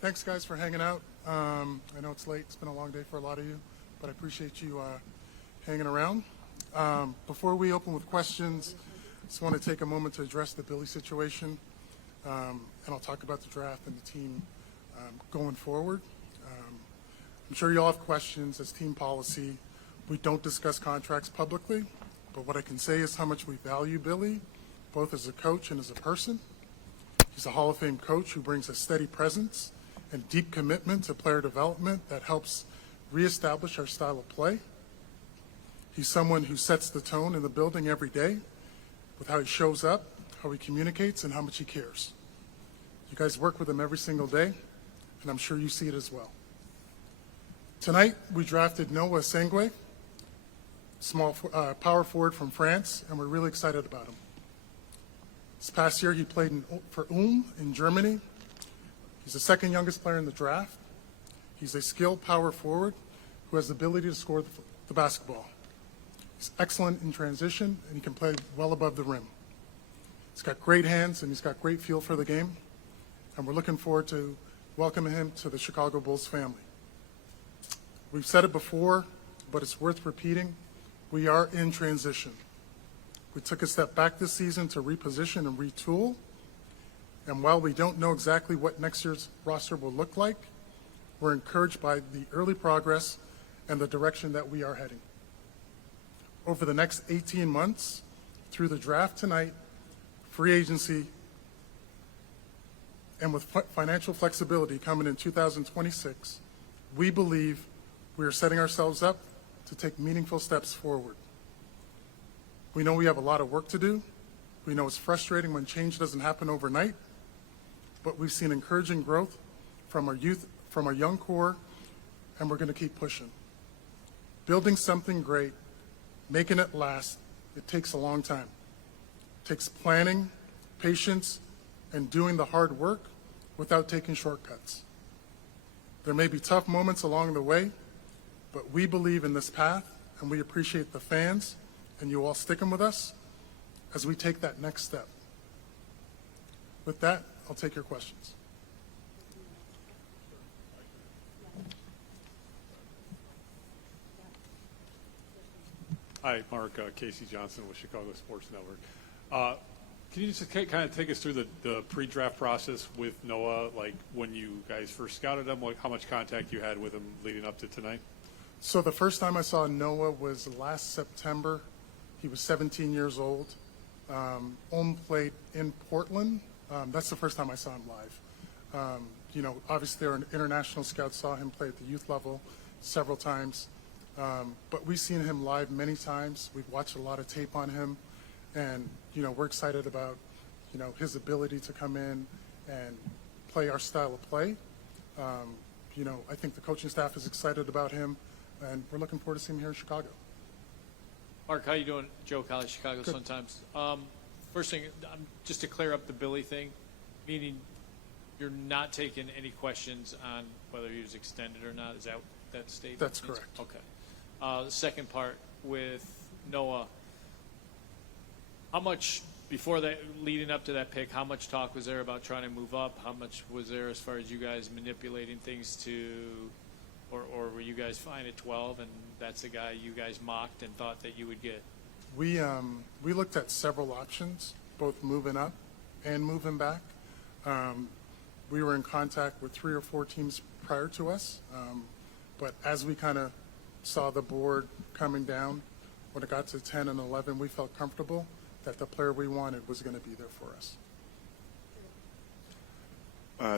Thanks, guys, for hanging out. I know it's late. It's been a long day for a lot of you, but I appreciate you hanging around. Before we open with questions, I just want to take a moment to address the Billy situation, and I'll talk about the draft and the team going forward. I'm sure you all have questions. As team policy, we don't discuss contracts publicly, but what I can say is how much we value Billy, both as a coach and as a person. He's a Hall of Fame coach who brings a steady presence and deep commitment to player development that helps reestablish our style of play. He's someone who sets the tone in the building every day with how he shows up, how he communicates, and how much he cares. You guys work with him every single day, and I'm sure you see it as well. Tonight, we drafted Noa Essengue, small power forward from France, and we're really excited about him. This past year, he played for Ulm in Germany. He's the second youngest player in the draft. He's a skilled power forward who has the ability to score the basketball. He's excellent in transition, and he can play well above the rim. He's got great hands, and he's got great feel for the game, and we're looking forward to welcoming him to the Chicago Bulls family. We've said it before, but it's worth repeating. We are in transition. We took a step back this season to reposition and retool, and while we don't know exactly what next year's roster will look like, we're encouraged by the early progress and the direction that we are heading. Over the next 18 months, through the draft tonight, free agency, and with financial flexibility coming in 2026, we believe we are setting ourselves up to take meaningful steps forward. We know we have a lot of work to do. We know it's frustrating when change doesn't happen overnight, but we've seen encouraging growth from our youth, from our young core, and we're going to keep pushing. Building something great, making it last, it takes a long time. It takes planning, patience, and doing the hard work without taking shortcuts. There may be tough moments along the way, but we believe in this path, and we appreciate the fans and you all sticking with us as we take that next step. With that, I'll take your questions. Hi, Mark. Casey Johnson with Chicago Sports Network. Can you just kind of take us through the pre-draft process with Noah, like when you guys first scouted him, like how much contact you had with him leading up to tonight? So the first time I saw Noah was last September. He was 17 years old. Ulm played in Portland. That's the first time I saw him live. Obviously our international scouts saw him play at the youth level several times. But we've seen him live many times. We've watched a lot of tape on him. And, we're excited about, his ability to come in and play our style of play. I think the coaching staff is excited about him, and we're looking forward to seeing him here in Chicago. Mark, how you doing? Joe College, Chicago Sun-Times. First thing, just to clear up the Billy thing, meaning you're not taking any questions on whether he was extended or not. Is that statement? That's correct. Okay. The second part with Noah, how much, before that, leading up to that pick, how much talk was there about trying to move up? How much was there as far as you guys manipulating things to, or were you guys fine at 12 and that's the guy you guys mocked and thought that you would get? We looked at several options, both moving up and moving back. We were in contact with 3 or 4 teams prior to us, but as we kind of saw the board coming down, when it got to 10 and 11, we felt comfortable that the player we wanted was going to be there for us.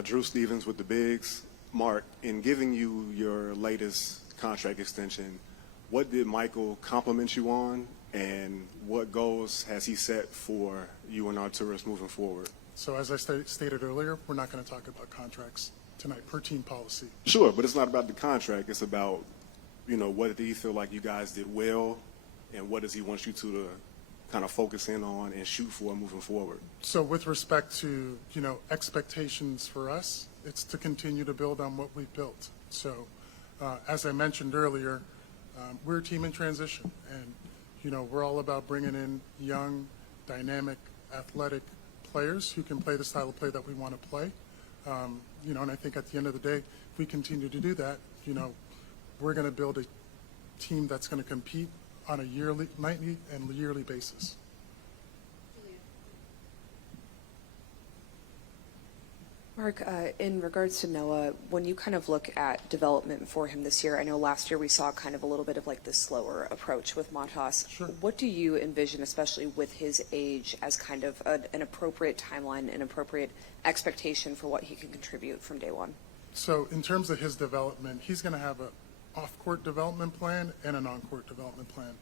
Drew Stevens with the Bigs. Mark, in giving you your latest contract extension, what did Michael compliment you on, and what goals has he set for you and Arturas moving forward? So as I stated earlier, we're not going to talk about contracts tonight per team policy. Sure, but it's not about the contract. It's about, what do you feel like you guys did well, and what does he want you to kind of focus in on and shoot for moving forward? So with respect to, expectations for us, it's to continue to build on what we've built. So as I mentioned earlier, we're a team in transition, and, we're all about bringing in young, dynamic, athletic players who can play the style of play that we want to play. And I think at the end of the day, if we continue to do that, we're going to build a team that's going to compete on a nightly and yearly basis. Mark, in regards to Noah, when you kind of look at development for him this year, I know last year we saw kind of a little bit of like the slower approach with Matas. Sure. What do you envision, especially with his age, as kind of an appropriate timeline, an appropriate expectation for what he can contribute from day one? So in terms of his development, he's going to have an off-court development plan and an on-court development plan.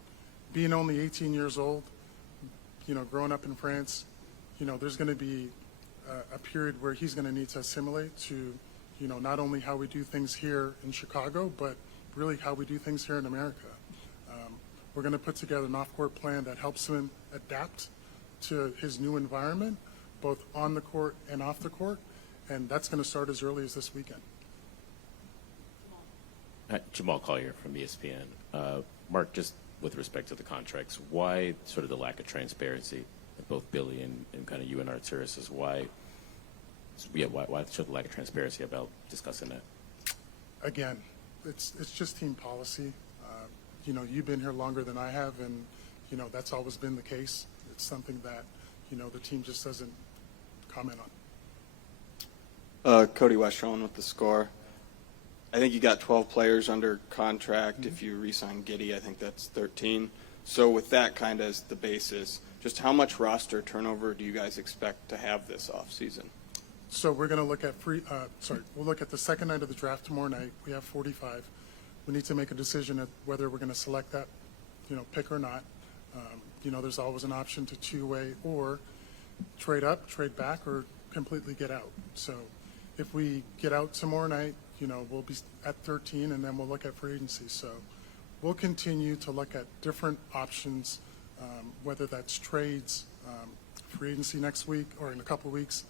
Being only 18 years old, growing up in France, there's going to be a period where he's going to need to assimilate to, not only how we do things here in Chicago, but really how we do things here in America. We're going to put together an off-court plan that helps him adapt to his new environment, both on the court and off the court, and that's going to start as early as this weekend. Hi, Jamal Collier from ESPN. Mark, just with respect to the contracts, why sort of the lack of transparency? Both Billy and kind of you and Arturis, is why show the lack of transparency about discussing that? Again, it's just team policy. You've been here longer than I have, and that's always been the case. It's something that the team just doesn't comment on. Cody Westerlund with The Score. I think you got 12 players under contract. If you re-sign Giddey, I think that's 13. So with that kind of as the basis, just how much roster turnover do you guys expect to have this offseason? So we're going to look at we'll look at the second night of the draft tomorrow night. We have 45. We need to make a decision of whether we're going to select that, pick or not. There's always an option to two-way or trade up, trade back, or completely get out. So if we get out tomorrow night, we'll be at 13, and then we'll look at free agency. So we'll continue to look at different options, whether that's trades, free agency next week or in a couple of weeks,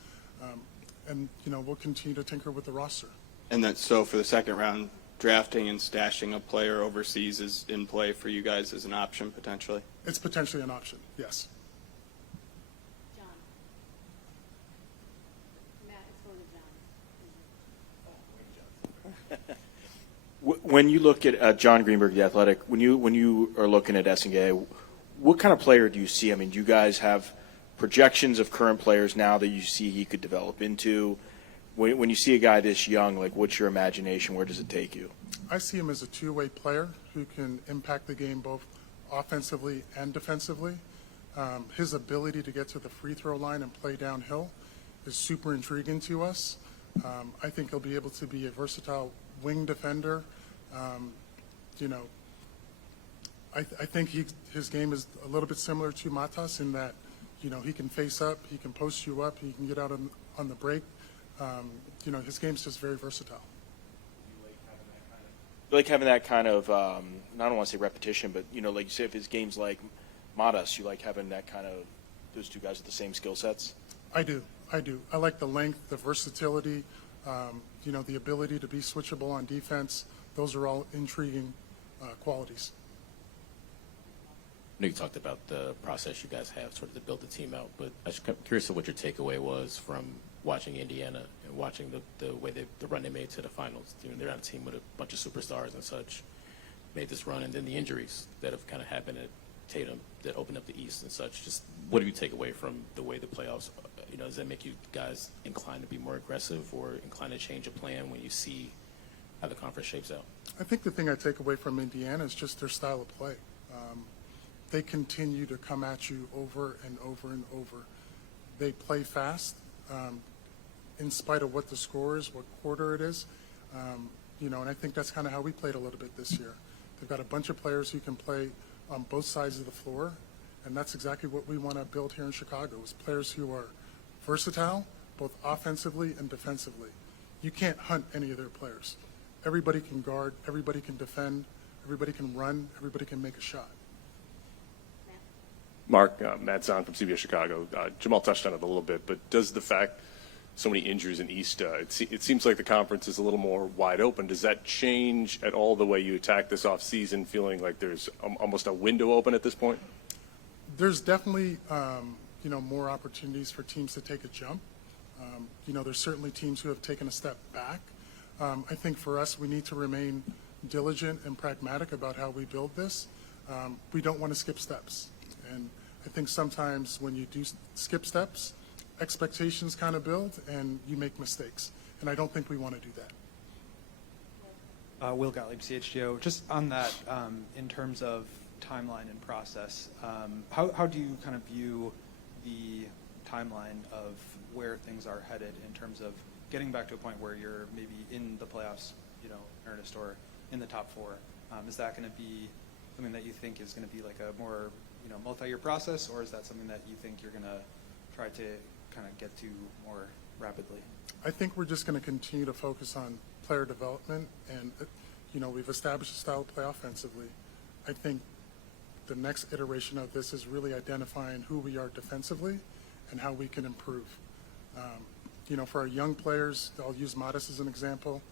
and we'll continue to tinker with the roster. And that so for the second round, drafting and stashing a player overseas is in play for you guys as an option potentially? It's potentially an option, yes. John. Matt, it's going to John. When you look at John Greenberg, the Athletic, when you are looking at Essengue, what kind of player do you see? I mean, do you guys have projections of current players now that you see he could develop into? When you see a guy this young, like, what's your imagination? Where does it take you? I see him as a two-way player who can impact the game both offensively and defensively. His ability to get to the free throw line and play downhill is super intriguing to us. I think he'll be able to be a versatile wing defender. I think his game is a little bit similar to Matas in that, he can face up, he can post you up, he can get out on the break. His game's just very versatile. You like having that kind of, I don't want to say repetition, but, like you say, if his game's like Matas, you like having that kind of, those two guys with the same skill sets? I do. I like the length, the versatility, the ability to be switchable on defense. Those are all intriguing qualities. I know you talked about the process you guys have sort of to build the team out, but I was curious of what your takeaway was from watching Indiana and watching the way the run they made to the finals. They're on a team with a bunch of superstars and such, made this run, and then the injuries that have kind of happened at Tatum that opened up the East and such. Just what do you take away from the way the playoffs, does that make you guys inclined to be more aggressive or inclined to change a plan when you see how the conference shapes out? I think the thing I take away from Indiana is just their style of play. They continue to come at you over and over and over. They play fast, in spite of what the score is, what quarter it is. And I think that's kind of how we played a little bit this year. They've got a bunch of players who can play on both sides of the floor, and that's exactly what we want to build here in Chicago, is players who are versatile, both offensively and defensively. You can't hunt any of their players. Everybody can guard, everybody can defend, everybody can run, everybody can make a shot. Mark, Matt Zahn from CBS Chicago. Jamal touched on it a little bit, but does the fact so many injuries in East, it seems like the conference is a little more wide open. Does that change at all the way you attack this offseason, feeling like there's almost a window open at this point? There's definitely, more opportunities for teams to take a jump. There's certainly teams who have taken a step back. I think for us, we need to remain diligent and pragmatic about how we build this. We don't want to skip steps. And I think sometimes when you do skip steps, expectations kind of build and you make mistakes. And I don't think we want to do that. Will Gottlieb, CHGO. Just on that, in terms of timeline and process, how do you kind of view the timeline of where things are headed in terms of getting back to a point where you're maybe in the playoffs, in earnest, or in the top four? Is that going to be something that you think is going to be like a more, multi-year process, or is that something that you think you're going to try to kind of get to more rapidly? I think we're just going to continue to focus on player development, and we've established a style of play offensively. I think the next iteration of this is really identifying who we are defensively and how we can improve. For our young players, I'll use Modest as an example.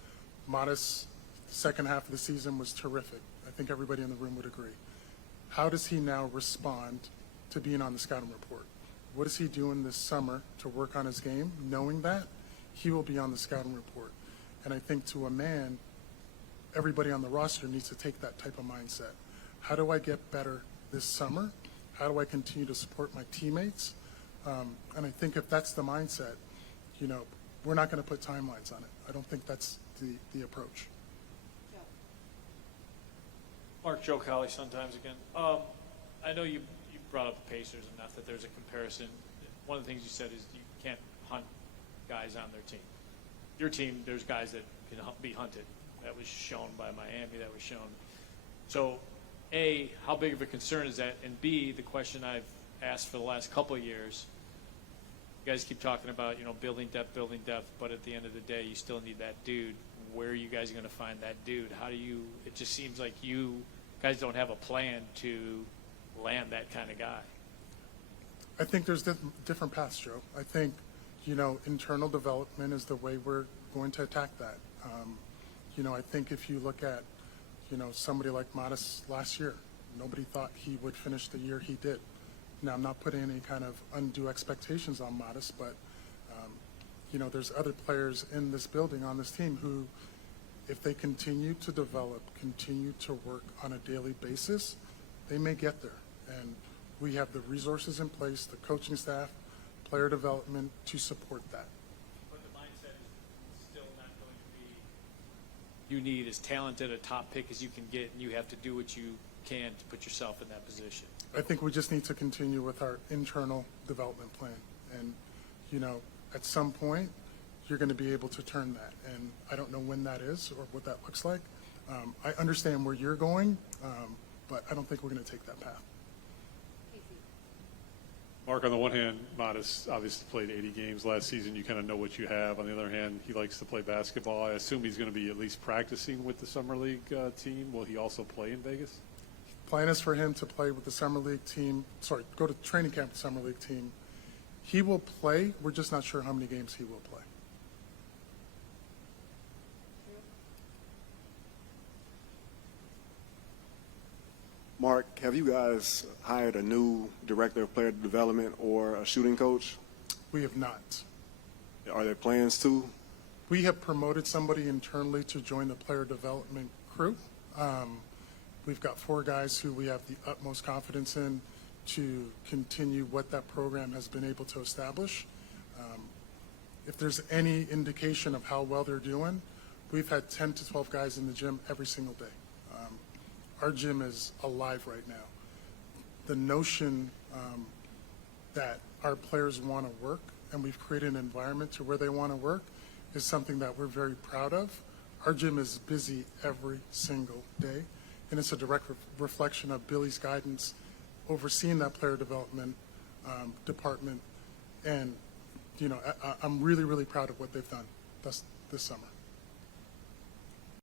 Modest, second half of the season was terrific. I think everybody in the room would agree. How does he now respond to being on the scouting report? What is he doing this summer to work on his game, knowing that he will be on the scouting report? And I think to a man, everybody on the roster needs to take that type of mindset. How do I get better this summer? How do I continue to support my teammates? And I think if that's the mindset, we're not going to put timelines on it. I don't think that's the approach. Mark, Joe Colley, sometimes again. I know you brought up the Pacers, and not that there's a comparison. One of the things you said is you can't hunt guys on their team. Your team, there's guys that can be hunted. That was shown by Miami. That was shown. So, A, how big of a concern is that? And B, the question I've asked for the last couple of years, you guys keep talking about, building depth, but at the end of the day, you still need that dude. Where are you guys going to find that dude? It just seems like you guys don't have a plan to land that kind of guy. I think there's different paths, Joe. I think, internal development is the way we're going to attack that. I think if you look at, somebody like Modest last year, nobody thought he would finish the year he did. Now, I'm not putting any kind of undue expectations on Modest, but, there's other players in this building, on this team, who, if they continue to develop, continue to work on a daily basis, they may get there. And we have the resources in place, the coaching staff, player development to support that. But the mindset is still not going to be you need as talented a top pick as you can get, and you have to do what you can to put yourself in that position. I think we just need to continue with our internal development plan. And, at some point, you're going to be able to turn that. And I don't know when that is or what that looks like. I understand where you're going, but I don't think we're going to take that path. Mark, on the one hand, Modest obviously played 80 games last season. You kind of know what you have. On the other hand, he likes to play basketball. I assume he's going to be at least practicing with the Summer League team. Will he also play in Vegas? Plan is for him to play with the Summer League team, go to training camp with the Summer League team. He will play. We're just not sure how many games he will play. Mark, have you guys hired a new director of player development or a shooting coach? We have not. Are there plans to? We have promoted somebody internally to join the player development crew. We've got 4 guys who we have the utmost confidence in to continue what that program has been able to establish. If there's any indication of how well they're doing, we've had 10 to 12 guys in the gym every single day. Our gym is alive right now. The notion that our players want to work and we've created an environment to where they want to work is something that we're very proud of. Our gym is busy every single day, and it's a direct reflection of Billy's guidance overseeing that player development department. And, I'm really, really proud of what they've done this summer.